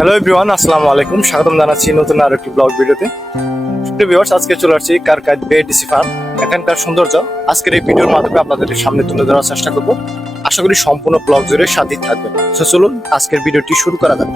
Hello everyone আসসালামু আলাইকুম। স্বাগতম জানাচ্ছি নতুন আর একটি ব্লগ ভিডিওতে। ভিউয়ার্স আজকে চলে আসছি কারকাজ বেডিসি ফার্ম এখানকার সৌন্দর্য। আজকের এই ভিডিওর মাধ্যমে আপনাদের সামনে তুলে ধরার চেষ্টা করব। আশা করি সম্পূর্ণ ব্লগ জুড়ে সাথেই থাকবেন। সো চলুন, আজকের ভিডিওটি শুরু করা যাক।